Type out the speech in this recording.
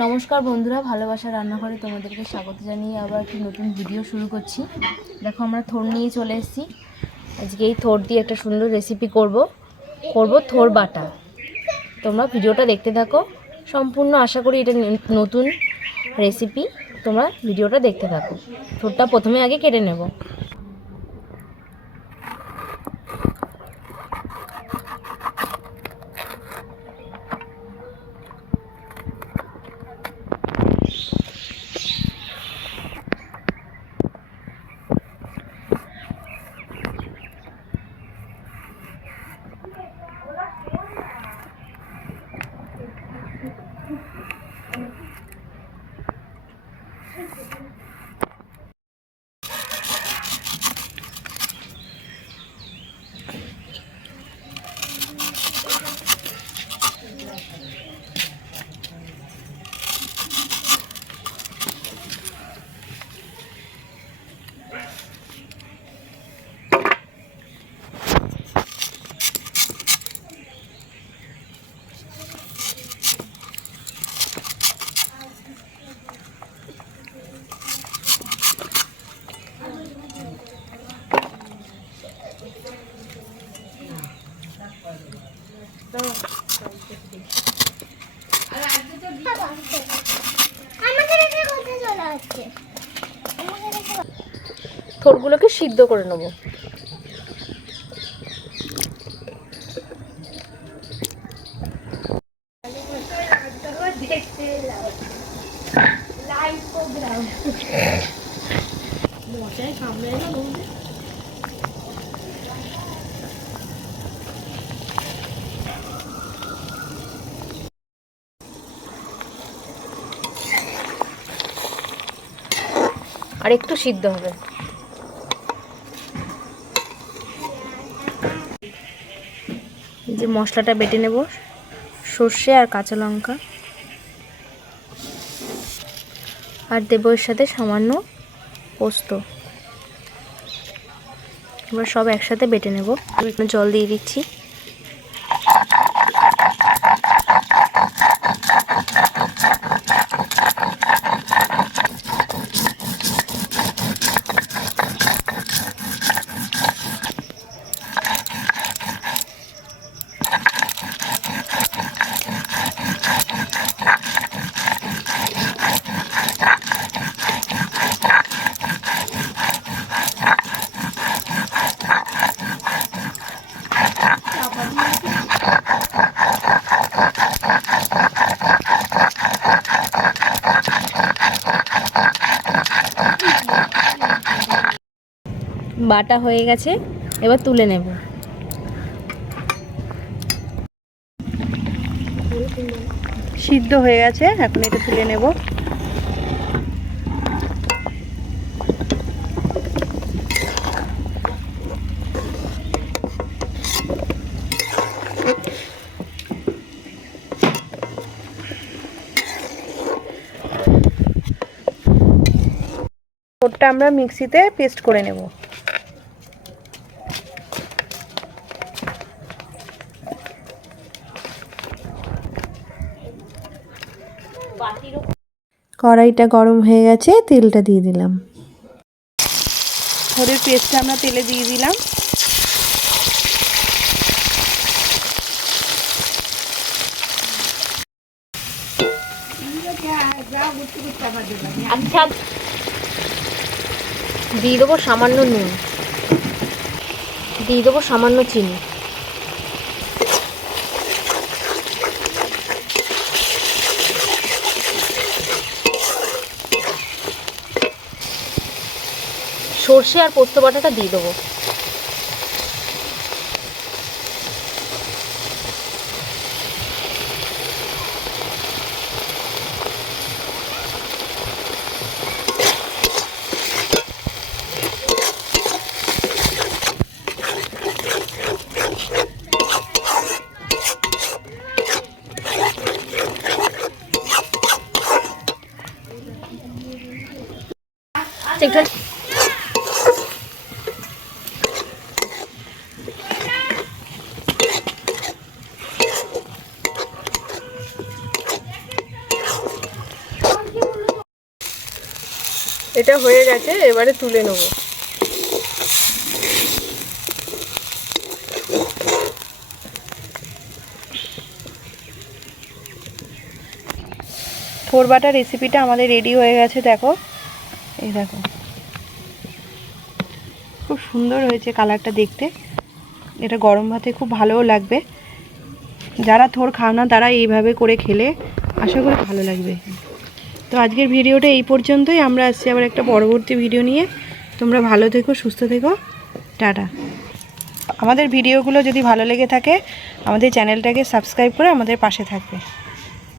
নমস্কার বন্ধুরা, ভালোবাসা রান্নাঘরে তোমাদেরকে স্বাগত জানিয়ে আবার একটি নতুন ভিডিও শুরু করছি। দেখো আমরা থোড় নিয়ে চলে এসেছি। আজকে এই থোড় দিয়ে একটা সুন্দর রেসিপি করব থোড় বাটা। তোমরা ভিডিওটা দেখতে থাকো সম্পূর্ণ। আশা করি এটা নতুন রেসিপি, তোমরা ভিডিওটা দেখতে থাকো। থোড়টা প্রথমে আগে কেটে নেব। থোড়গুলোকে সিদ্ধ করে নেব। আর একটু সিদ্ধ হবে। এই যে মশলাটা বেটে নেব, সর্ষে আর কাঁচা লঙ্কা, আর দেবো এর সাথে সামান্য পোস্ত। এবার সব একসাথে বেটে নেব। একটু জল দিয়ে দিচ্ছি। বাটা হয়ে গেছে, এবার তুলে নেব। সিদ্ধ হয়ে গেছে, এখন এটা তুলে নেব। ওটা আমরা মিক্সিতে পেস্ট করে নেব। কড়াইটা গরম হয়ে গেছে, তেলটা দিয়ে দিলাম। থোড়ের পেস্টটা আমরা তেলে দিয়ে দিলাম। আচ্ছা, দিয়ে দেবো সামান্য নুন, দিয়ে দেবো সামান্য চিনি। সর্ষে আর পোস্ত বাটাটা দিয়ে দেবো। একটু এটা হয়ে গেছে, এবারে তুলে নেব। থোর বাটা রেসিপিটা আমাদের রেডি হয়ে গেছে। দেখো, এই দেখো খুব সুন্দর হয়েছে কালারটা দেখতে। এটা গরম ভাতে খুব ভালোও লাগবে। যারা থোর খাও না তারা এইভাবে করে খেলে আশা করি ভালো লাগবে। তো আজকের ভিডিওটা এই পর্যন্তই। আমরা আসছি আবার একটা পরবর্তী ভিডিও নিয়ে। তোমরা ভালো থেকো, সুস্থ থেকো, টাটা। আমাদের ভিডিওগুলো যদি ভালো লেগে থাকে আমাদের চ্যানেলটাকে সাবস্ক্রাইব করে আমাদের পাশে থাকবে।